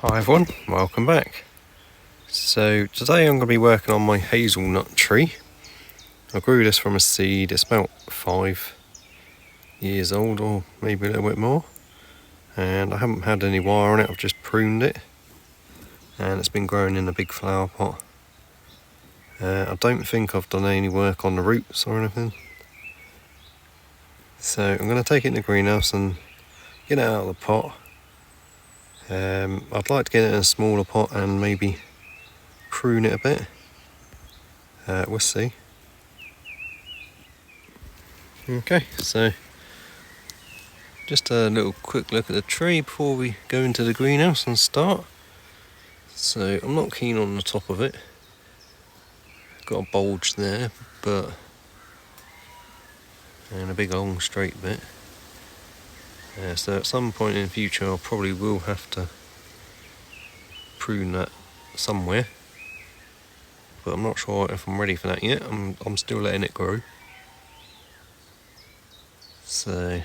Hi everyone, welcome back. So today I'm going to be working on my hazelnut tree. I grew this from a seed. It's about 5 years old, or maybe a little bit more, and I haven't had any wire on it. I've just pruned it and it's been growing in a big flower pot. I don't think I've done any work on the roots or anything, so I'm going to take it in the greenhouse and get it out of the pot. I'd like to get it in a smaller pot and maybe prune it a bit. We'll see. Okay, so just a little quick look at the tree before we go into the greenhouse and start. So I'm not keen on the top of it. Got a bulge there, and a big long straight bit. So at some point in the future I probably will have to prune that somewhere, but I'm not sure if I'm ready for that yet. I'm still letting it grow. So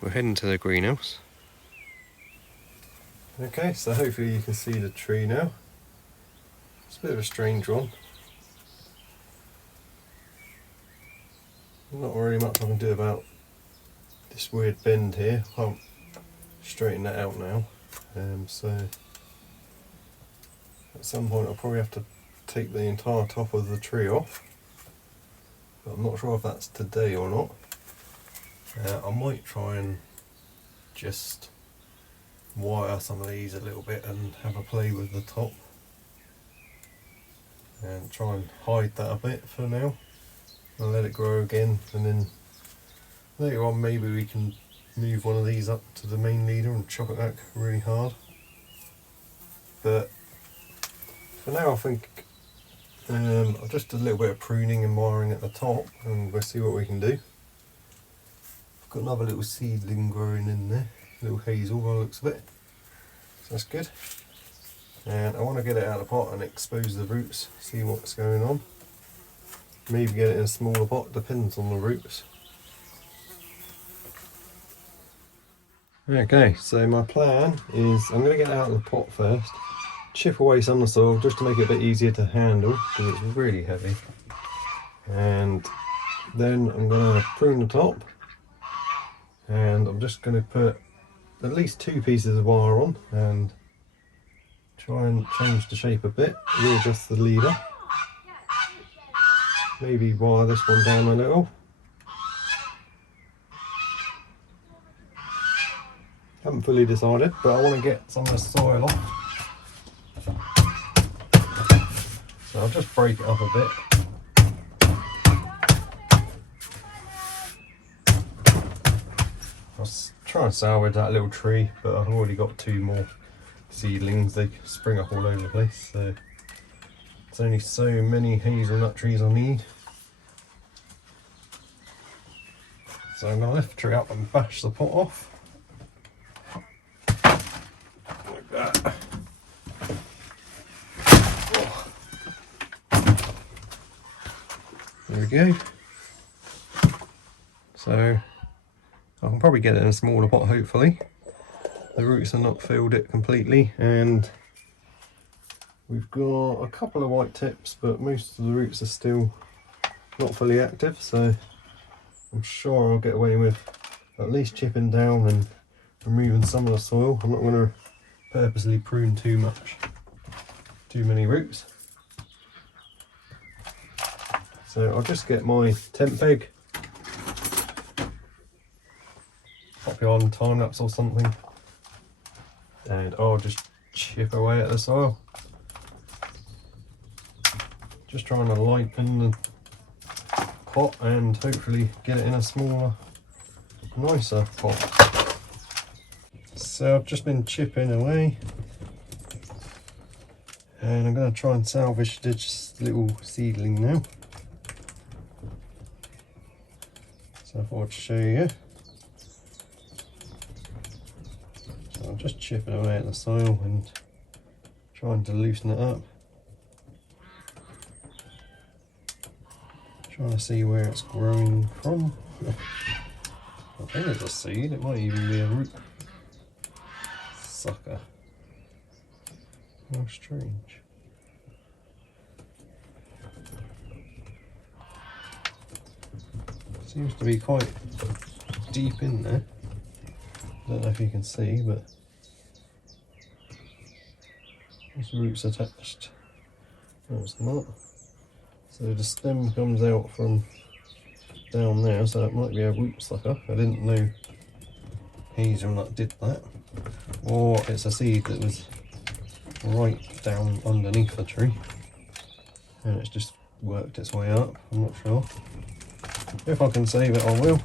we're heading to the greenhouse. Okay, so hopefully you can see the tree now. It's a bit of a strange one. Not really much I can do about this weird bend here. I'll straighten that out now. So at some point I'll probably have to take the entire top of the tree off, but I'm not sure if that's today or not. I might try and just wire some of these a little bit and have a play with the top and try and hide that a bit for now. I'll let it grow again, and then later on maybe we can move one of these up to the main leader and chop it back really hard. But for now I think I'll just do a little bit of pruning and wiring at the top, and we'll see what we can do. I've got another little seedling growing in there, little hazel by the looks of it, so that's good. And I want to get it out of the pot and expose the roots, see what's going on. Maybe get it in a smaller pot, depends on the roots. Okay, so my plan is I'm going to get it out of the pot first, chip away some of the soil just to make it a bit easier to handle because it's really heavy. And then I'm going to prune the top, and I'm just going to put at least 2 pieces of wire on and try and change the shape a bit, readjust the leader. Maybe wire this one down a little. Haven't fully decided, but I want to get some of the soil off. So I'll just break it up a bit. I'll try and salvage that little tree, but I've already got 2 more seedlings. They spring up all over the place, so there's only so many hazelnut trees I need. So I'm going to lift the tree up and bash the pot off. Like that. Oh. There we go. So I can probably get it in a smaller pot, hopefully. The roots have not filled it completely, and we've got a couple of white tips, but most of the roots are still not fully active, so I'm sure I'll get away with at least chipping down and removing some of the soil. I'm not going to purposely prune too many roots. So I'll just get my tent peg, pop it on time lapse or something, and I'll just chip away at the soil. Just trying to lighten the pot and hopefully get it in a smaller, nicer pot. So I've just been chipping away, and I'm going to try and salvage this little seedling now. So I thought I'd show you. So I'm just chipping away at the soil and trying to loosen it up. Trying to see where it's growing from. I think it's a seed, it might even be a root. sucker. How strange. Seems to be quite deep in there. Don't know if you can see, but this root's attached. No, it's not. So the stem comes out from down there, so it might be a root sucker. I didn't know hazelnut did that. Or it's a seed that was right down underneath the tree and it's just worked its way up. I'm not sure. If I can save it, I will.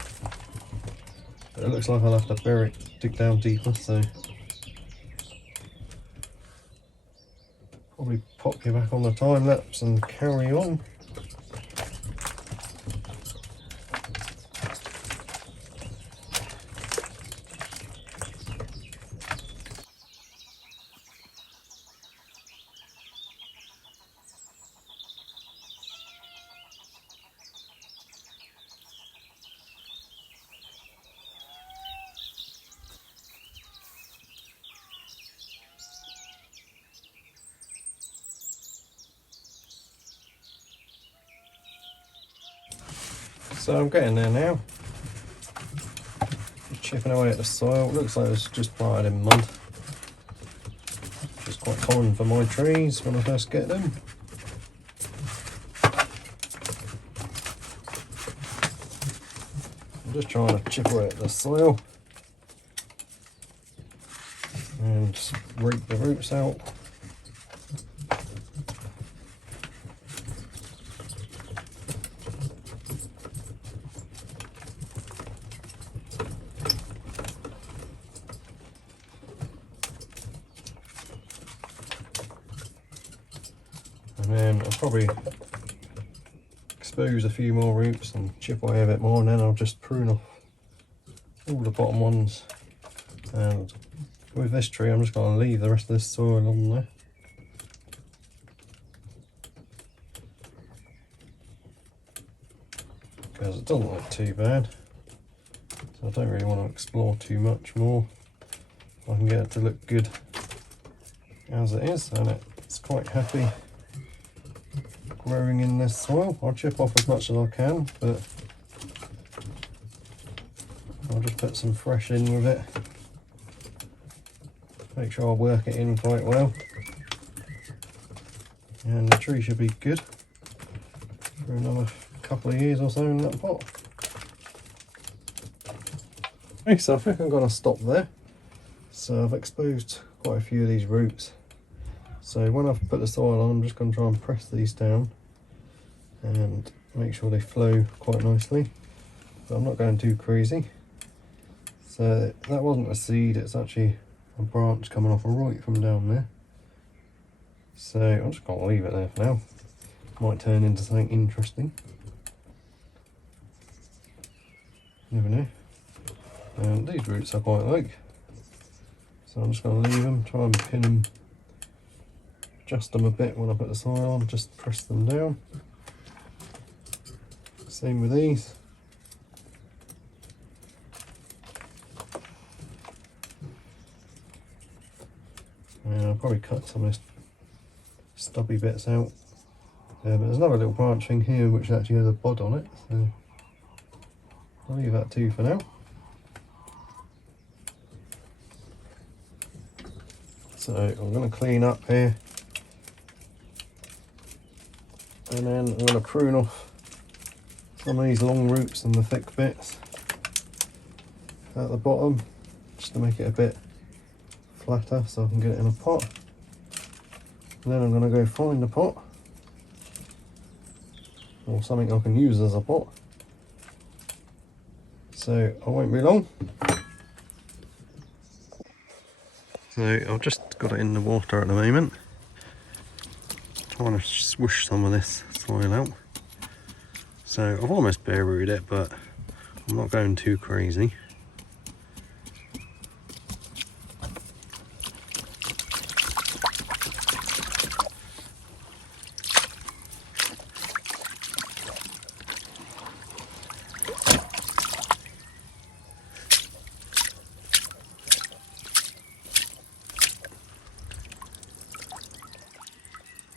But it looks like I'll have to bury it, dig down deeper, so probably pop you back on the time lapse and carry on. So I'm getting there now. Just chipping away at the soil. Looks like it's just planted in mud, which is quite common for my trees when I first get them. I'm just trying to chip away at the soil and rake the roots out. And then I'll probably expose a few more roots and chip away a bit more, and then I'll just prune off all the bottom ones. And with this tree I'm just going to leave the rest of this soil on there. Because it doesn't look too bad. So I don't really want to explore too much more. I can get it to look good as it is, and it's quite happy growing in this soil. I'll chip off as much as I can, but I'll just put some fresh in with it. Make sure I work it in quite well. And the tree should be good for another couple of years or so in that pot. Okay, so I think I'm going to stop there. So I've exposed quite a few of these roots. So when I've put the soil on, I'm just going to try and press these down and make sure they flow quite nicely. But I'm not going too crazy. So that wasn't a seed, it's actually a branch coming off right from down there. So I'm just going to leave it there for now. Might turn into something interesting. Never know. And these roots I quite like. So I'm just going to leave them, try and pin them, adjust them a bit when I put the soil on, just press them down. Same with these. And I'll probably cut some of this stubby bits out. But there's another little branch thing here which actually has a bud on it, so I'll leave that too for now. So I'm going to clean up here, and then I'm going to prune off some of these long roots and the thick bits at the bottom, just to make it a bit flatter so I can get it in a pot. And then I'm going to go find a pot, or something I can use as a pot. So I won't be long. So I've just got it in the water at the moment. Trying to swoosh some of this soil out. So I've almost bare rooted it, but I'm not going too crazy.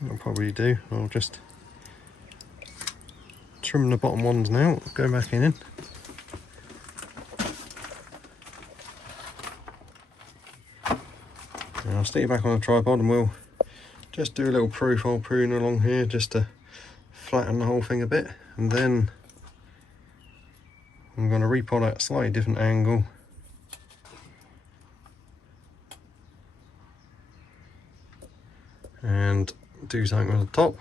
I'll probably do. I'll just trim the bottom ones now, go back in. And I'll stick it back on the tripod and we'll just do a little profile prune along here just to flatten the whole thing a bit, and then I'm going to repot at a slightly different angle. And do something on the top.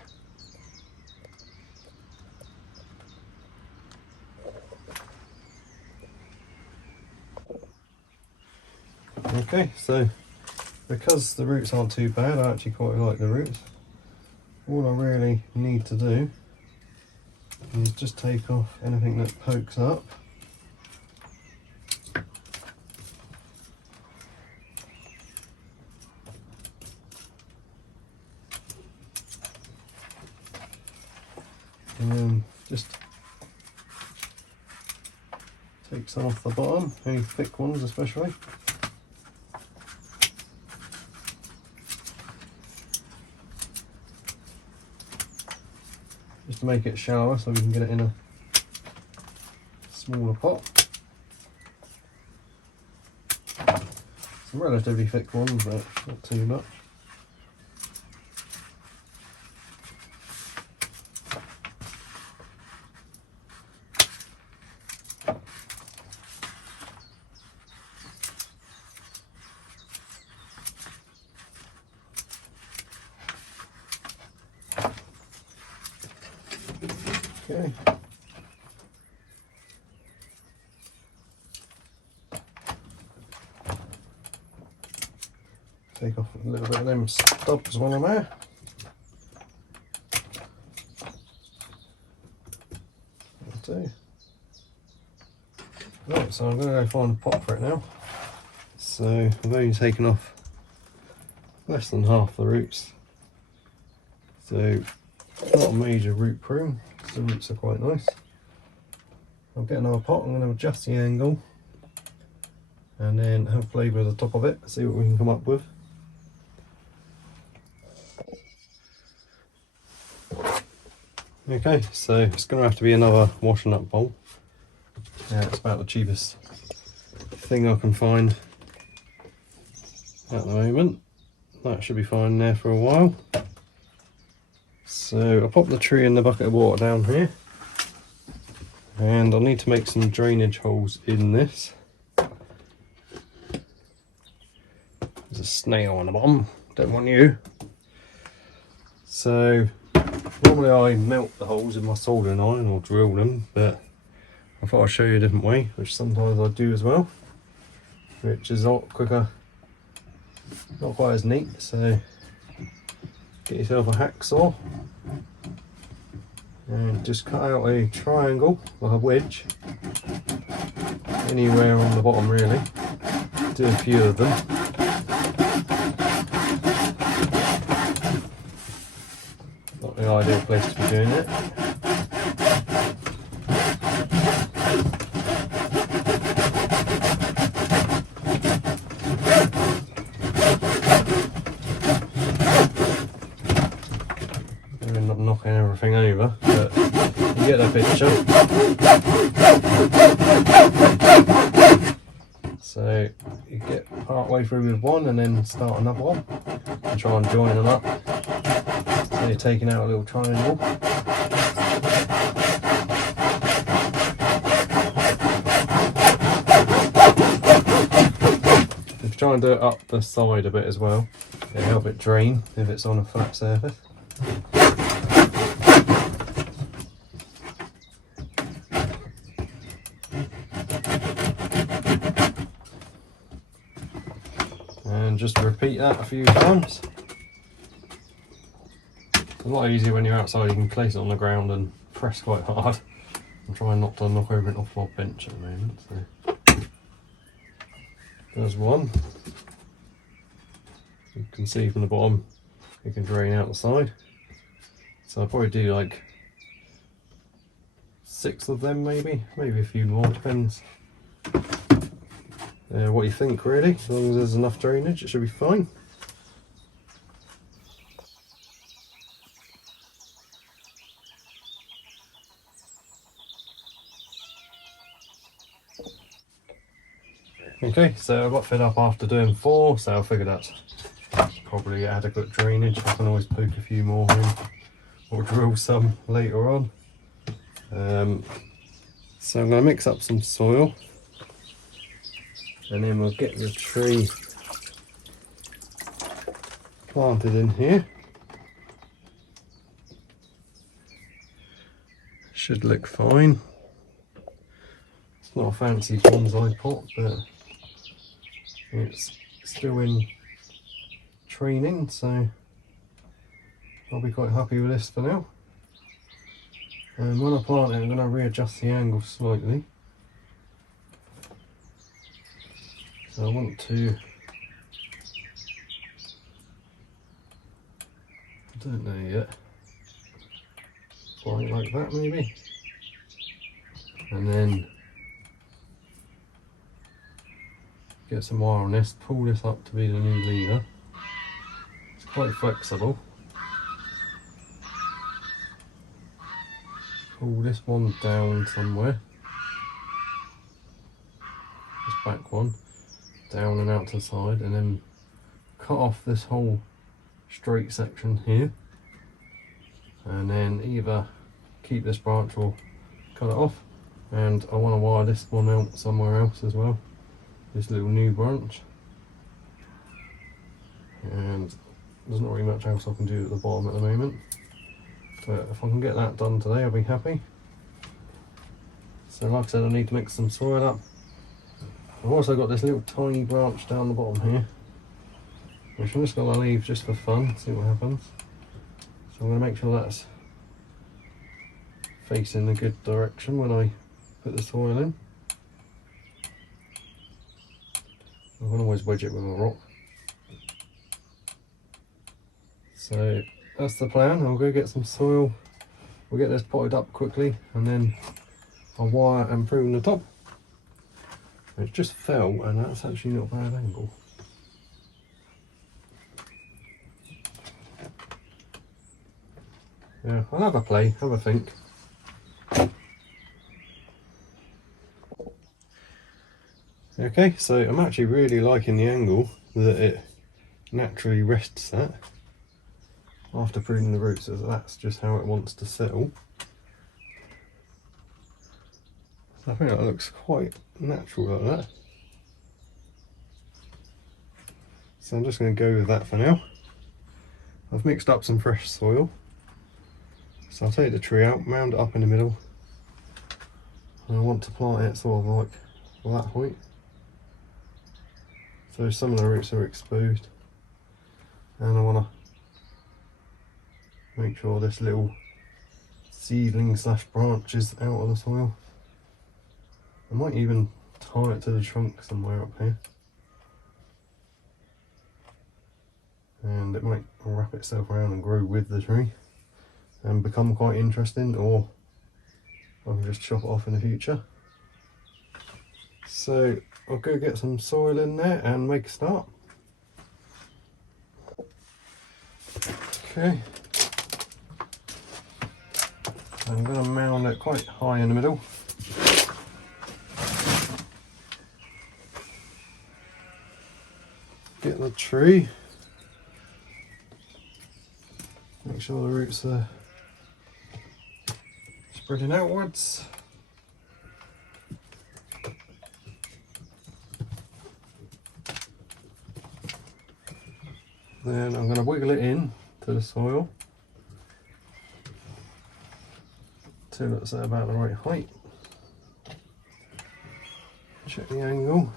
Okay, so because the roots aren't too bad, I actually quite like the roots. All I really need to do is just take off anything that pokes up. And then just take some off the bottom, any thick ones especially. Just to make it shallower so we can get it in a smaller pot. Some relatively thick ones, but not too much. Okay. Take off a little bit of them stubs while I'm there. That'll do. Right, so I'm going to go find a pot for it now. So I've only taken off less than half the roots. So not a major root prune, the roots are quite nice. I'll get another pot, I'm going to adjust the angle and then have a play with the top of it, see what we can come up with. Okay, so it's going to have to be another washing up bowl. Yeah, it's about the cheapest thing I can find at the moment. That should be fine there for a while. So I'll pop the tree in the bucket of water down here, and I'll need to make some drainage holes in this. There's a snail on the bottom, don't want you. So normally I melt the holes in my soldering iron or drill them, but I thought I'd show you a different way, which sometimes I do as well, which is a lot quicker, not quite as neat. So get yourself a hacksaw and just cut out a triangle, like a wedge, anywhere on the bottom really. Do a few of them. Not the ideal place to be doing it. End up knocking everything over, but you get the picture. So you get part way through with one and then start another one and try and join them up. So you're taking out a little triangle. If you try and do it up the side a bit as well, it'll help it drain if it's on a flat surface. And just repeat that a few times. It's a lot easier when you're outside. You can place it on the ground and press quite hard. I'm trying not to knock everything off my bench at the moment. So there's one. You can see from the bottom it can drain out the side. So I'll probably do like 6 of them, maybe a few more, depends what you think really. As long as there's enough drainage, it should be fine. Okay, so I got fed up after doing 4, so I figured that's probably adequate drainage. I can always poke a few more in or drill some later on. So I'm going to mix up some soil and then we'll get the tree planted in here. Should look fine. It's not a fancy bonsai pot, but it's still in training, so I'll be quite happy with this for now. And when I plant it, I'm going to readjust the angle slightly. So I want to, I don't know yet, quite like that maybe. And then get some wire on this, pull this up to be the new leader. It's quite flexible. Pull this one down somewhere. This back one, down and out to the side, and then cut off this whole straight section here. And then either keep this branch or cut it off. And I want to wire this one out somewhere else as well. This little new branch. And there's not really much else I can do at the bottom at the moment. But if I can get that done today, I'll be happy. So like I said, I need to mix some soil up. I've also got this little tiny branch down the bottom here, which I'm just going to leave just for fun, see what happens. So I'm going to make sure that's facing the good direction when I put the soil in. I can always wedge it with a rock. So that's the plan. I'll go get some soil, we'll get this potted up quickly, and then I'll wire and prune the top. It just fell, and that's actually not a bad angle. Yeah, I'll have a play, have a think. Okay, so I'm actually really liking the angle that it naturally rests at after pruning the roots, as that's just how it wants to settle. So I think that looks quite natural like that. So I'm just going to go with that for now. I've mixed up some fresh soil. So I'll take the tree out, mound it up in the middle. And I want to plant it sort of like that height. So some of the roots are exposed. And I want to make sure this little seedling slash branch is out of the soil. I might even tie it to the trunk somewhere up here. And it might wrap itself around and grow with the tree and become quite interesting, or I can just chop it off in the future. So I'll go get some soil in there and make a start. Okay. I'm going to mound it quite high in the middle. Get the tree. Make sure the roots are spreading outwards. Then I'm going to wiggle it in to the soil till it's at about the right height. Check the angle.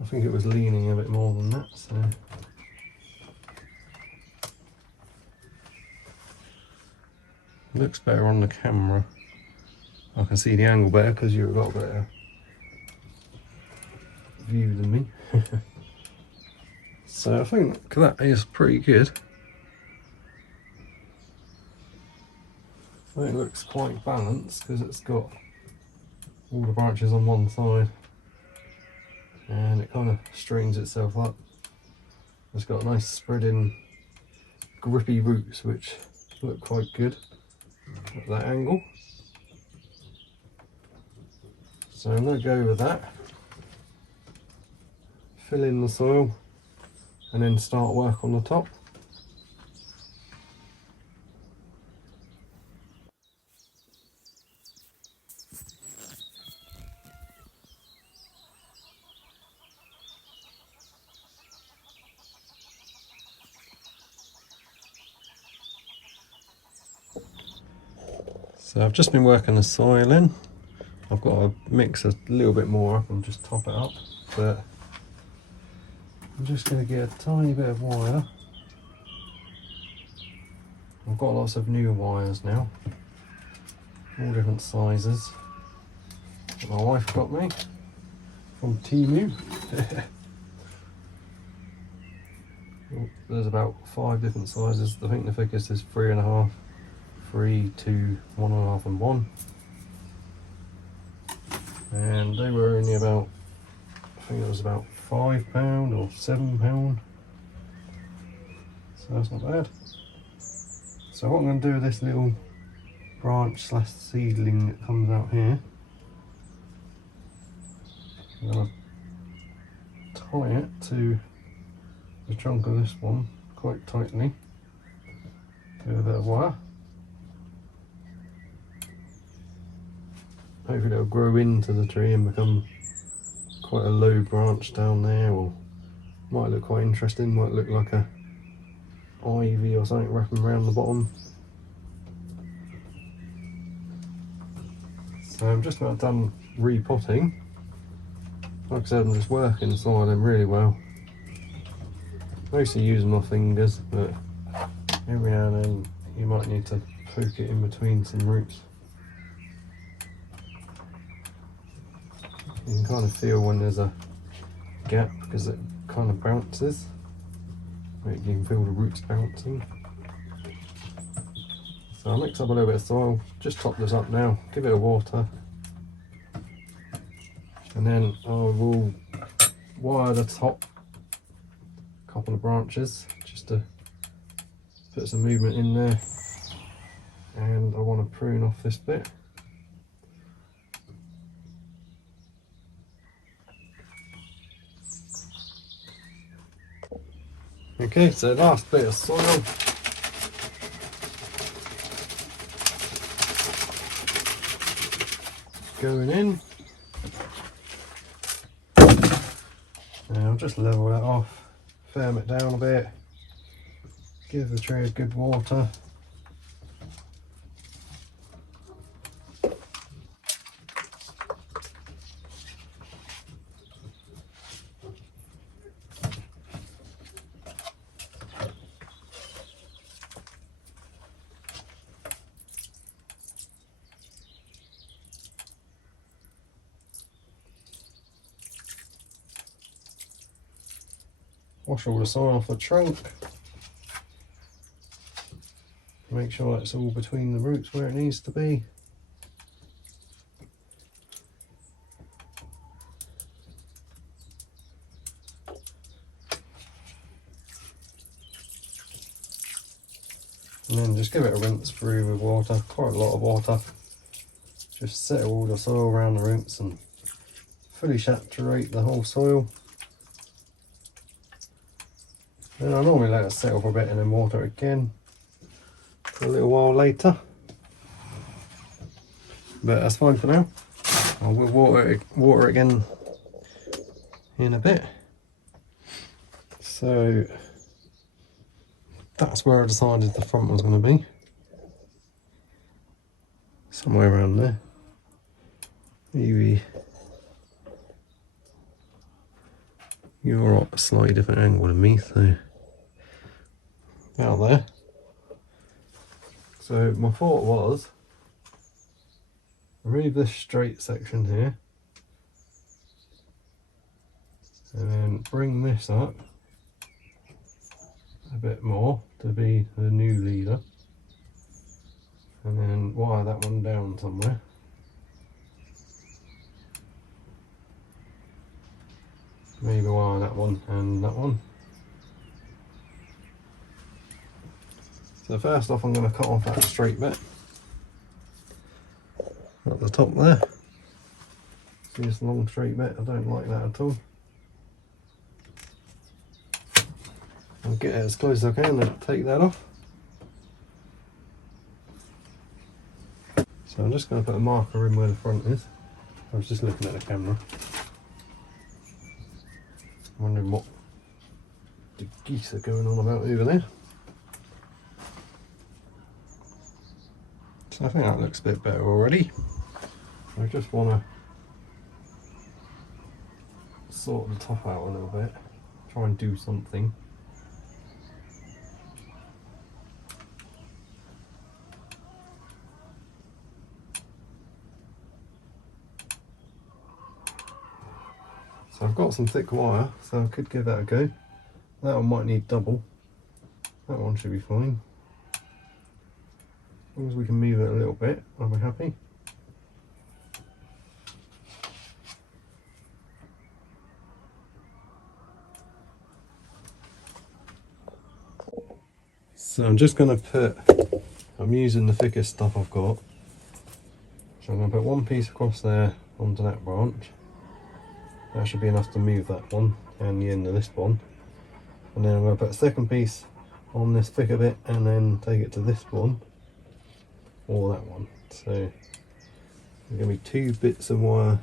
I think it was leaning a bit more than that, so looks better on the camera. I can see the angle better because you've got a better view than me. So I think that is pretty good. I think it looks quite balanced because it's got all the branches on one side and it kind of straightens itself up. It's got nice spreading grippy roots which look quite good at that angle. So I'm going to go with that. fill in the soil and then start work on the top. So I've just been working the soil in. I've got to mix a little bit more up and just top it up, but I'm just going to get a tiny bit of wire. I've got lots of new wires now, all different sizes that my wife got me from Temu. There's about 5 different sizes. I think the thickest is 3.5, 3, 2, 1.5 and 1. And they were only about, I think it was about £5 or £7. So that's not bad. So what I'm going to do with this little branch slash seedling that comes out here, I'm going to tie it to the trunk of this one quite tightly with a bit of wire. Hopefully it'll grow into the tree and become quite a low branch down there, or might look quite interesting, might look like a ivy or something wrapping around the bottom. So I'm just about done repotting. Like I said, I'm just working the soil in really well. Mostly using my fingers, but every now and then you might need to poke it in between some roots. You can kind of feel when there's a gap because it kind of bounces. You can feel the roots bouncing. So I'll mix up a little bit of soil, just top this up now, give it a water, and then I will wire the top couple of branches just to put some movement in there, and I want to prune off this bit. Okay, so last bit of soil. Going in. Now I'll just level that off, firm it down a bit, give the tree a good water. Wash all the soil off the trunk. Make sure it's all between the roots where it needs to be. And then just give it a rinse through with water, quite a lot of water. Just settle all the soil around the roots and fully saturate the whole soil. And I normally let it settle for a bit and then water it again for a little while later. But that's fine for now. I will water it again in a bit. So that's where I decided the front was going to be. Somewhere around there. Maybe you're at a slightly different angle than me, so about there. So my thought was remove this straight section here and then bring this up a bit more to be the new leader, and then wire that one down somewhere. Maybe wire that one and that one. So first off I'm going to cut off that straight bit at the top there. See this long straight bit, I don't like that at all. I'll get it as close as I can and take that off. So I'm just going to put a marker in where the front is. I was just looking at the camera, wondering what the geese are going on about over there. So I think that looks a bit better already. I just want to sort the top out a little bit, try and do something. So I've got some thick wire, so I could give that a go. That one might need double. That one should be fine. As long as we can move it a little bit, I'll be happy. So I'm just going to I'm using the thickest stuff I've got. So I'm going to put one piece across there onto that branch. That should be enough to move that one and the end of this one. And then I'm going to put a second piece on this thicker bit and then take it to this one or that one. So there's going to be two bits of wire,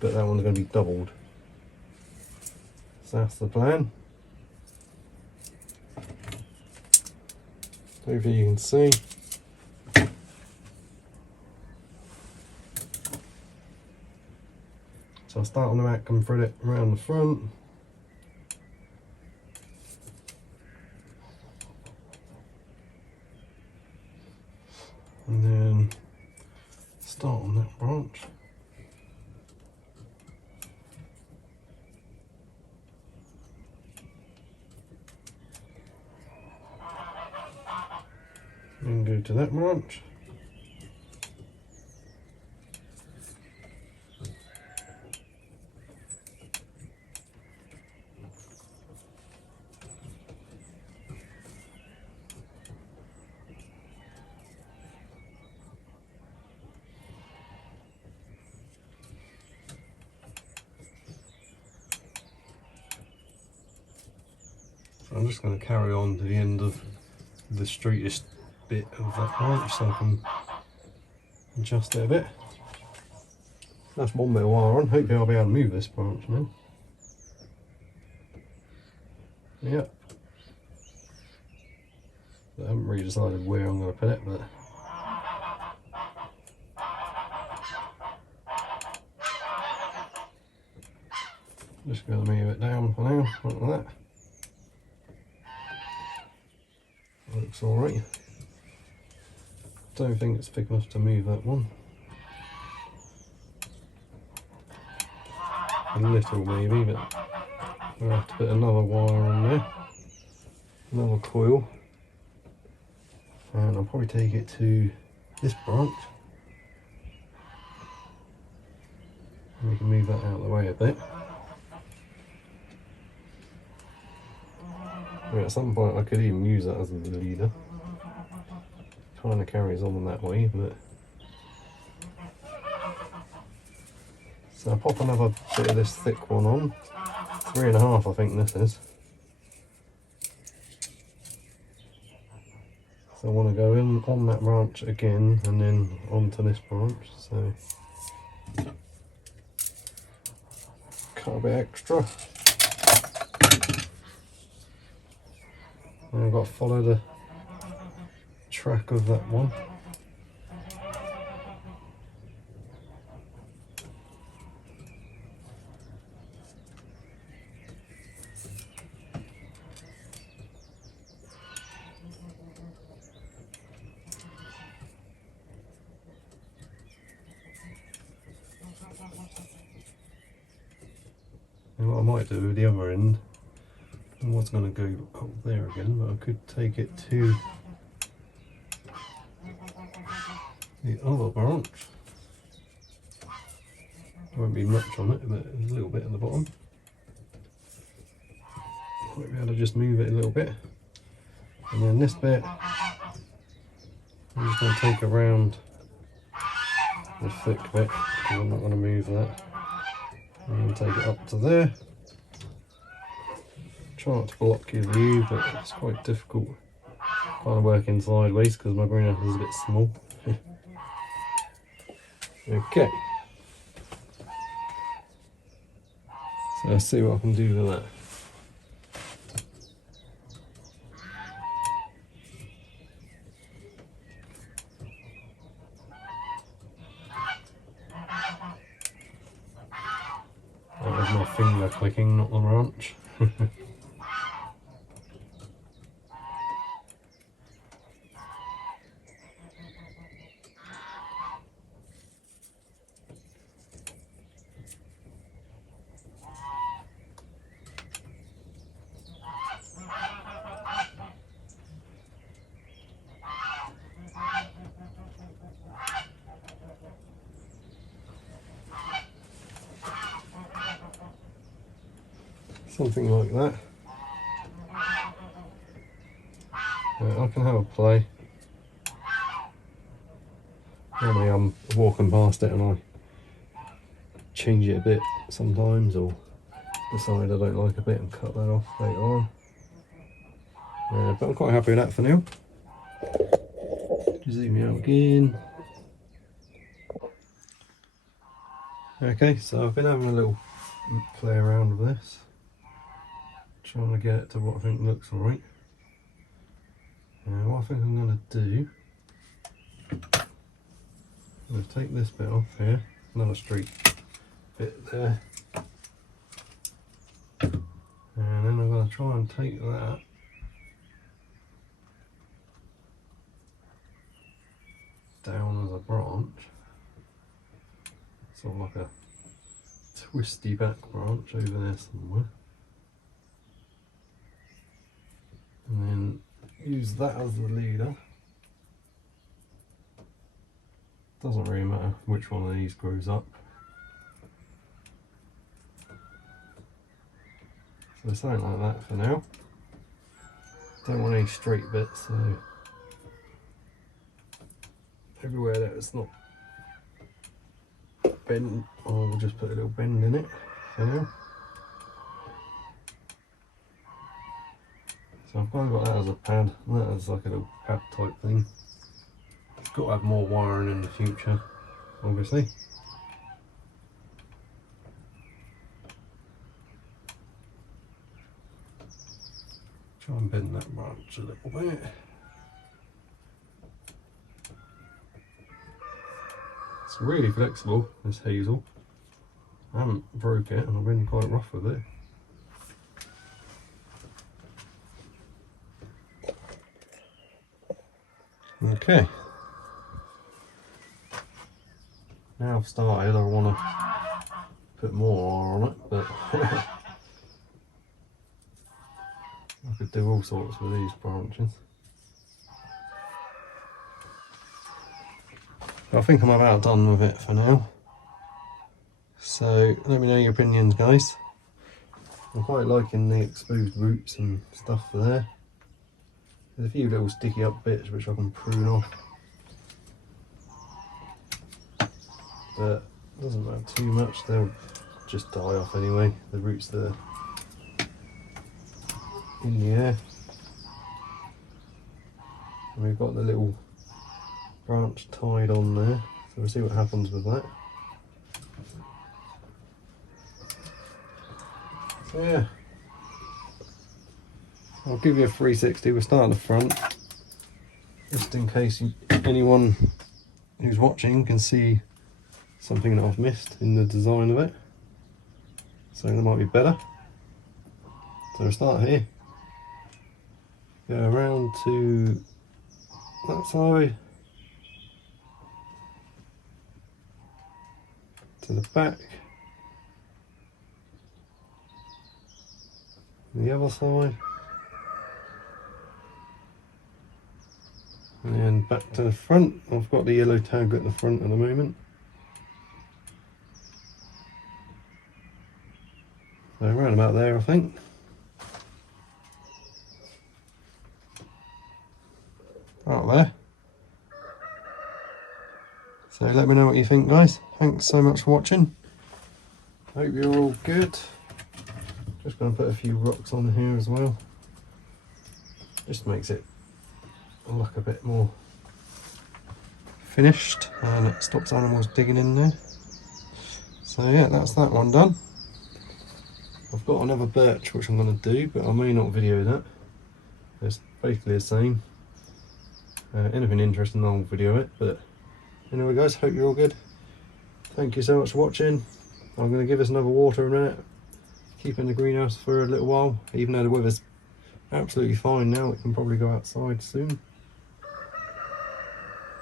but that one's going to be doubled. So that's the plan. Hopefully you can see. So I'll start on the back and thread it around the front. And then start on that branch. And go to that branch. So I'm just going to carry on to the end of the straightest bit of that branch so I can adjust it a bit. That's one bit of wire on. Hopefully I'll be able to move this branch now. Yep. I haven't really decided where I'm going to put it, but just going to move it down for now, like that. Looks alright. Don't think it's big enough to move that one. A little maybe, but I'll have to put another wire on there, another coil, and I'll probably take it to this branch. And we can move that out of the way a bit. At some point I could even use that as a leader. Kind of carries on that way, but so I'll pop another bit of this thick one on. 3.5 I think this is. So I want to go in on that branch again and then onto this branch, so cut a bit extra. And I've got to follow the track of that one. And what I might do with the other end, I was going to go up there again, but I could take it to the other branch. There won't be much on it, but there's a little bit at the bottom. Might be able to just move it a little bit. And then this bit, I'm just going to take around the thick bit, because I'm not going to move that. And take it up to there. try not to block your view, but it's quite difficult kind of working sideways because my greenhouse is a bit small. Okay. So let's see what I can do with that. That was my finger clicking, not the branch. Something like that. I can have a play. Normally I'm walking past it and I change it a bit sometimes, or decide I don't like a bit and cut that off later on. But I'm quite happy with that for now. Zoom out again. Okay, so I've been having a little play around with this, trying to get it to what I think looks alright. What I think I'm going to do, I'm going to take this bit off here, another straight bit there, and then I'm going to try and take that down as a branch, sort of like a twisty back branch over there somewhere, and then use that as the leader. Doesn't really matter which one of these grows up. So something like that for now. Don't want any straight bits, so everywhere that it's not bent, I'll just put a little bend in it for now. So I've kind of got that as a pad, and that is like a little pad type thing. Got to have more wiring in the future, obviously. Try and bend that branch a little bit. It's really flexible, this hazel. I haven't broke it and I've been quite rough with it. Okay. Now I've started, I want to put more on it, but I could do all sorts with these branches. I think I'm about done with it for now. So let me know your opinions, guys. I'm quite liking the exposed roots and stuff for there. There's a few little sticky up bits which I can prune off, but it doesn't matter too much, they'll just die off anyway, the roots that are in the air. And we've got the little branch tied on there, so we'll see what happens with that. So yeah, I'll give you a 360. We'll start at the front, just in case anyone who's watching can see something that I've missed in the design of it, something that might be better. So we'll start here, go around to that side, to the back, the other side, and then back to the front. I've got the yellow tag at the front at the moment. So around about there, I think. Right there. So let me know what you think, guys. Thanks so much for watching. Hope you're all good. Just going to put a few rocks on here as well. Just makes it look a bit more finished and it stops animals digging in there. So yeah, that's that one done. I've got another birch which I'm going to do, but I may not video that. It's basically the same. Anything interesting I'll video it, but anyway guys, hope you're all good. Thank you so much for watching. I'm going to give us another water in a minute. Keep in the greenhouse for a little while, even though the weather's absolutely fine now. It can probably go outside soon.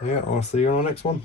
Yeah, I'll see you on the next one.